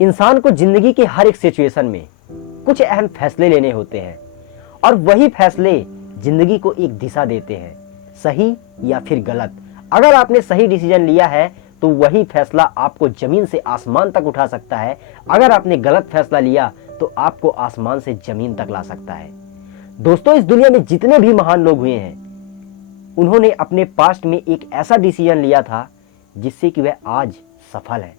इंसान को जिंदगी के हर एक सिचुएशन में कुछ अहम फैसले लेने होते हैं और वही फैसले जिंदगी को एक दिशा देते हैं, सही या फिर गलत। अगर आपने सही डिसीजन लिया है तो वही फैसला आपको जमीन से आसमान तक उठा सकता है। अगर आपने गलत फैसला लिया तो आपको आसमान से जमीन तक ला सकता है। दोस्तों, इस दुनिया में जितने भी महान लोग हुए हैं, उन्होंने अपने पास्ट में एक ऐसा डिसीजन लिया था जिससे कि वह आज सफल है,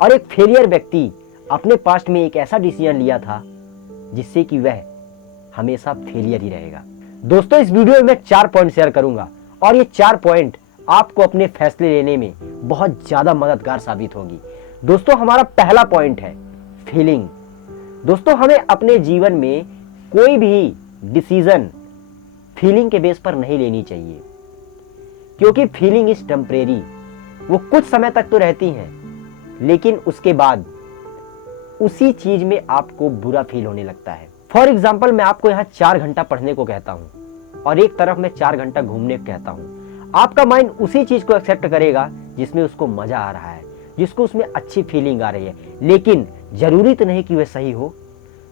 और एक फेलियर व्यक्ति अपने पास्ट में एक ऐसा डिसीजन लिया था जिससे कि वह हमेशा फेलियर ही रहेगा। दोस्तों, इस वीडियो में मैं 4 पॉइंट शेयर करूंगा और ये 4 पॉइंट आपको अपने फैसले लेने में बहुत ज्यादा मददगार साबित होगी। दोस्तों, हमारा पहला पॉइंट है फीलिंग। दोस्तों, हमें अपने जीवन में कोई भी डिसीजन फीलिंग के बेस पर नहीं लेनी चाहिए, क्योंकि फीलिंग इज टेम्परेरी। वो कुछ समय तक तो रहती हैं, लेकिन उसके बाद उसी चीज में आपको बुरा फील होने लगता है। फॉर एग्जाम्पल, मैं आपको यहाँ 4 घंटा पढ़ने को कहता हूँ और एक तरफ मैं 4 घंटा घूमने को कहता हूँ। आपका माइंड उसी चीज को एक्सेप्ट करेगा जिसमें उसको मजा आ रहा है, जिसको उसमें अच्छी फीलिंग आ रही है। लेकिन जरूरी तो नहीं कि वह सही हो,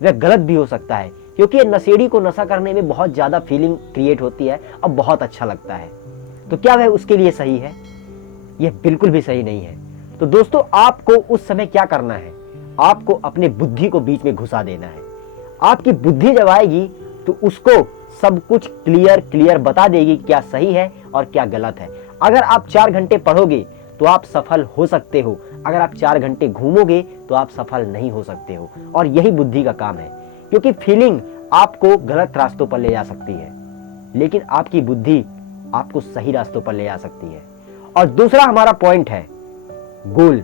वह गलत भी हो सकता है, क्योंकि नशेड़ी को नशा करने में बहुत ज्यादा फीलिंग क्रिएट होती है और बहुत अच्छा लगता है। तो क्या वह उसके लिए सही है? यह बिल्कुल भी सही नहीं है। तो दोस्तों, आपको उस समय क्या करना है? आपको अपने बुद्धि को बीच में घुसा देना है। आपकी बुद्धि जब आएगी तो उसको सब कुछ क्लियर बता देगी क्या सही है और क्या गलत है। अगर आप 4 घंटे पढ़ोगे तो आप सफल हो सकते हो, अगर आप 4 घंटे घूमोगे तो आप सफल नहीं हो सकते हो। और यही बुद्धि का काम है, क्योंकि फीलिंग आपको गलत रास्तों पर ले जा सकती है, लेकिन आपकी बुद्धि आपको सही रास्तों पर ले जा सकती है। और दूसरा हमारा पॉइंट है गोल।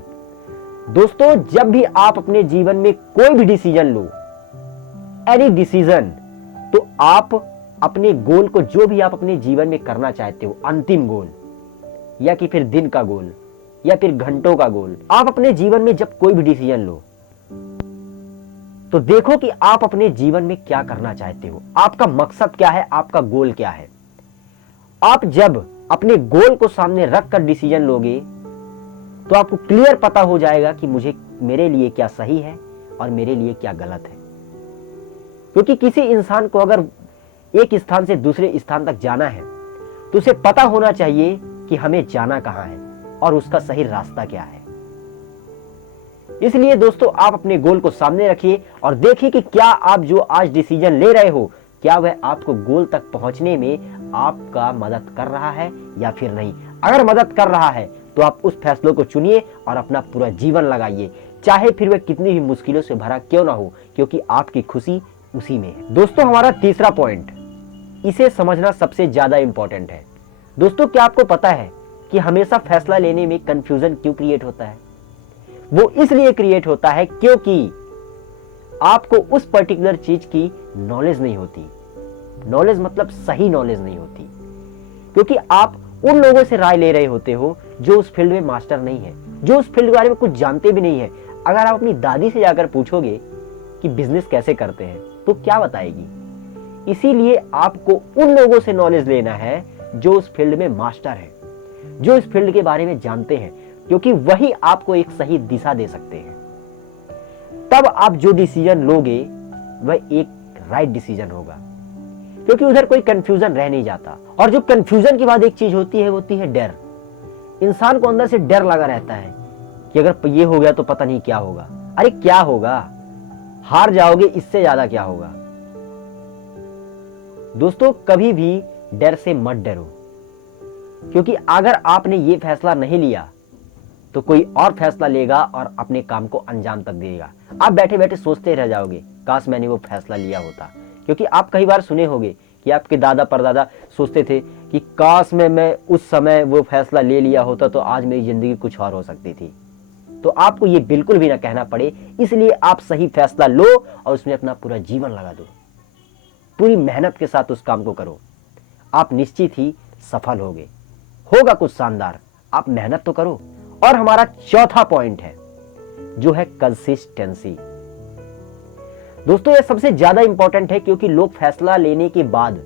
दोस्तों, जब भी आप अपने जीवन में कोई भी डिसीजन लो, एनी डिसीजन, तो आप अपने गोल को, जो भी आप अपने जीवन में करना चाहते हो, अंतिम गोल या कि फिर दिन का गोल या फिर घंटों का गोल, आप अपने जीवन में जब कोई भी डिसीजन लो तो देखो कि आप अपने जीवन में क्या करना चाहते हो, आपका मकसद क्या है, आपका गोल क्या है। आप जब अपने गोल को सामने रखकर डिसीजन लोगे तो आपको क्लियर पता हो जाएगा कि मेरे लिए क्या सही है और मेरे लिए क्या गलत है। क्योंकि किसी इंसान को अगर एक स्थान से दूसरे स्थान तक जाना है तो उसे पता होना चाहिए कि हमें जाना कहां है और उसका सही रास्ता क्या है। इसलिए दोस्तों, आप अपने गोल को सामने रखिए और देखिए कि क्या आप जो आज डिसीजन ले रहे हो, क्या वह आपको गोल तक पहुंचने में आपका मदद कर रहा है या फिर नहीं। अगर मदद कर रहा है तो आप उस फैसलों को चुनिए और अपना पूरा जीवन लगाइए, चाहे फिर वह कितनी भी मुश्किलों से भरा क्यों ना हो, क्योंकि आपकी खुशी उसी में है। दोस्तों, हमारा तीसरा पॉइंट, इसे समझना सबसे ज्यादा इंपॉर्टेंट है। दोस्तों, क्या आपको पता है कि हमेशा फैसला लेने में कंफ्यूजन क्यों क्रिएट होता है? वो इसलिए क्रिएट होता है क्योंकि आपको उस पर्टिकुलर चीज की नॉलेज नहीं होती। नॉलेज मतलब सही नॉलेज नहीं होती, क्योंकि आप उन लोगों से राय ले रहे होते हो जो उस फील्ड में मास्टर नहीं है, जो उस फील्ड के बारे में कुछ जानते भी नहीं है। अगर आप अपनी दादी से जाकर पूछोगे कि बिजनेस कैसे करते हैं तो क्या बताएगी? इसीलिए आपको उन लोगों से नॉलेज लेना है जो उस फील्ड में मास्टर है, जो इस फील्ड के बारे में जानते हैं, क्योंकि वही आपको एक सही दिशा दे सकते हैं। तब आप जो डिसीजन लोगे वह एक राइट डिसीजन होगा, क्योंकि उधर कोई कंफ्यूजन रह नहीं जाता। और जो कंफ्यूजन के बाद एक चीज होती है, वो होती है डर। इंसान को अंदर से डर लगा रहता है कि अगर ये हो गया तो पता नहीं क्या होगा। अरे क्या होगा, हार जाओगे, इससे ज्यादा क्या होगा। दोस्तों, कभी भी डर से मत डरो, क्योंकि अगर आपने ये फैसला नहीं लिया तो कोई और फैसला लेगा और अपने काम को अंजाम तक देगा। आप बैठे बैठे सोचते रह जाओगे, काश मैंने वो फैसला लिया होता। क्योंकि आप कई बार सुने होंगे कि आपके दादा परदादा सोचते थे कि काश मैं उस समय वो फैसला ले लिया होता तो आज मेरी जिंदगी कुछ और हो सकती थी। तो आपको ये बिल्कुल भी ना कहना पड़े, इसलिए आप सही फैसला लो और उसमें अपना पूरा जीवन लगा दो, पूरी मेहनत के साथ उस काम को करो। आप निश्चित ही सफल होगे, होगा कुछ शानदार। आप मेहनत तो करो। और हमारा चौथा पॉइंट है जो है कंसिस्टेंसी। दोस्तों, ये सबसे ज्यादा इंपॉर्टेंट है, क्योंकि लोग फैसला लेने के बाद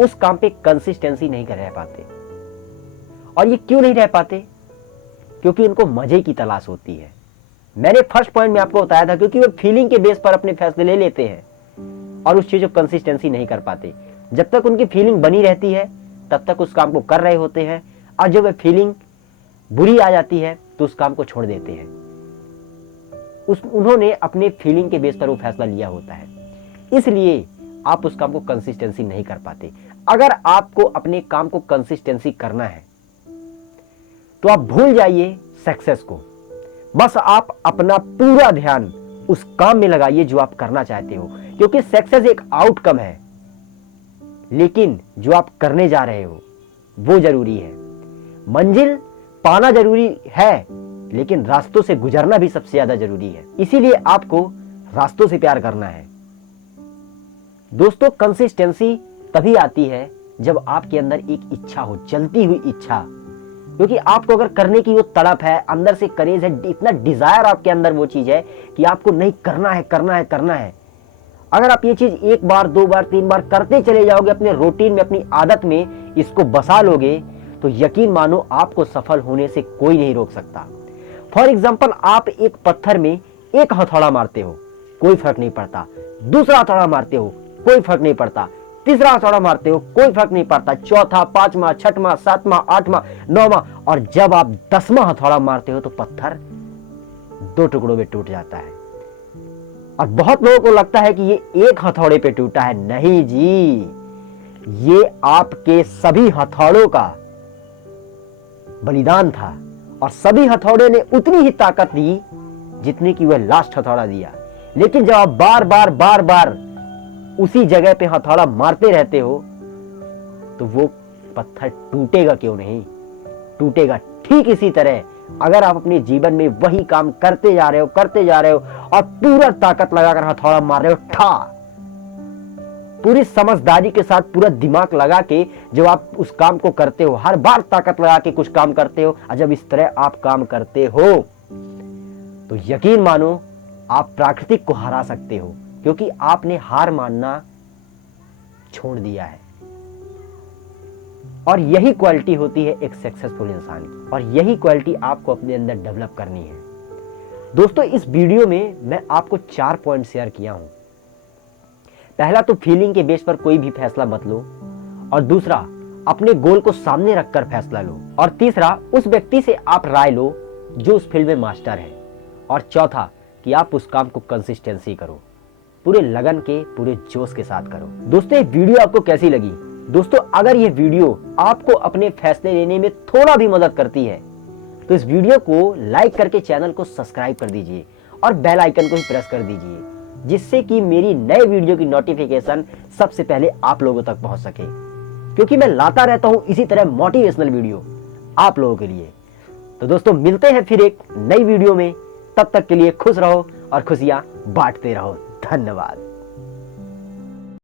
उस काम पे कंसिस्टेंसी नहीं कर रह पाते। और ये क्यों नहीं रह पाते? क्योंकि उनको मजे की तलाश होती है। मैंने फर्स्ट पॉइंट में आपको बताया था, क्योंकि वो फीलिंग के बेस पर अपने फैसले ले लेते हैं और उस चीज को कंसिस्टेंसी नहीं कर पाते। जब तक उनकी फीलिंग बनी रहती है तब तक उस काम को कर रहे होते हैं, और जब वह फीलिंग बुरी आ जाती है तो उस काम को छोड़ देते हैं। उन्होंने अपने फीलिंग के बेस पर वो फैसला लिया होता है, इसलिए आप उस काम को कंसिस्टेंसी नहीं कर पाते। अगर आपको अपने काम को कंसिस्टेंसी करना है तो आप भूल जाइए सक्सेस को, बस आप अपना पूरा ध्यान उस काम में लगाइए जो आप करना चाहते हो, क्योंकि सक्सेस एक आउटकम है, लेकिन जो आप करने जा रहे हो वो जरूरी है। मंजिल पाना जरूरी है, लेकिन रास्तों से गुजरना भी सबसे ज्यादा जरूरी है। इसीलिए आपको रास्तों से प्यार करना है। दोस्तों, कंसिस्टेंसी तभी आती है जब आपके अंदर एक इच्छा हो, जलती हुई इच्छा, क्योंकि आपको अगर करने की वो तड़प है, अंदर से करेज है, इतना डिजायर आपके अंदर वो चीज है कि आपको नहीं करना है, करना है, करना है। अगर आप ये चीज एक बार, दो बार, तीन बार करते चले जाओगे, अपने रूटीन में, अपनी आदत में इसको बसा लोगे, तो यकीन मानो आपको सफल होने से कोई नहीं रोक सकता। फॉर एग्जाम्पल, आप एक पत्थर में एक हथौड़ा मारते हो, कोई फर्क नहीं पड़ता। दूसरा हथौड़ा मारते हो, कोई फर्क नहीं पड़ता। तीसरा हथौड़ा मारते हो, कोई फर्क नहीं पड़ता। चौथा, पांचवा, छठवां, सातवां, आठवां, नौवां, और जब आप 10वां हथौड़ा मारते हो तो पत्थर 2 टुकड़ों में टूट जाता है। और बहुत लोगों को लगता है कि ये एक हथौड़े पे टूटा है। नहीं जी, ये आपके सभी हथौड़ों का बलिदान था, और सभी हथौड़े ने उतनी ही ताकत दी जितनी कि वह लास्ट हथौड़ा दिया। लेकिन जब आप बार बार बार बार उसी जगह पे हथौड़ा मारते रहते हो तो वो पत्थर टूटेगा क्यों नहीं, टूटेगा। ठीक इसी तरह अगर आप अपने जीवन में वही काम करते जा रहे हो, करते जा रहे हो, और पूरा ताकत लगाकर हथौड़ा मार रहे हो, ठा, पूरी समझदारी के साथ, पूरा दिमाग लगा के जब आप उस काम को करते हो, हर बार ताकत लगा के कुछ काम करते हो, और जब इस तरह आप काम करते हो तो यकीन मानो आप प्राकृतिक को हरा सकते हो, क्योंकि आपने हार मानना छोड़ दिया है। और यही क्वालिटी होती है एक सक्सेसफुल इंसान की, और यही क्वालिटी आपको अपने अंदर डेवलप करनी है। दोस्तों, इस वीडियो में मैं आपको 4 पॉइंट शेयर किया हूं। पहला तो फीलिंग के बेस पर कोई भी फैसला मत लो, और दूसरा अपने गोल को सामने रखकर फैसला लो, और तीसरा उस व्यक्ति से आप राय लो जो उस फील्ड में मास्टर है, और चौथा कि आप उस काम को कंसिस्टेंसी करो, पूरे लगन के, पूरे जोश के साथ करो। दोस्तों, ये वीडियो आपको कैसी लगी? दोस्तों, अगर ये वीडियो आपको अपने फैसले लेने में थोड़ा भी मदद करती है तो इस वीडियो को लाइक करके चैनल को सब्सक्राइब कर दीजिए और बेल आइकन को भी प्रेस कर दीजिए, जिससे कि मेरी नए वीडियो की नोटिफिकेशन सबसे पहले आप लोगों तक पहुंच सके, क्योंकि मैं लाता रहता हूं इसी तरह मोटिवेशनल वीडियो आप लोगों के लिए। तो दोस्तों, मिलते हैं फिर एक नई वीडियो में। तब तक के लिए खुश रहो और खुशियां बांटते रहो। धन्यवाद।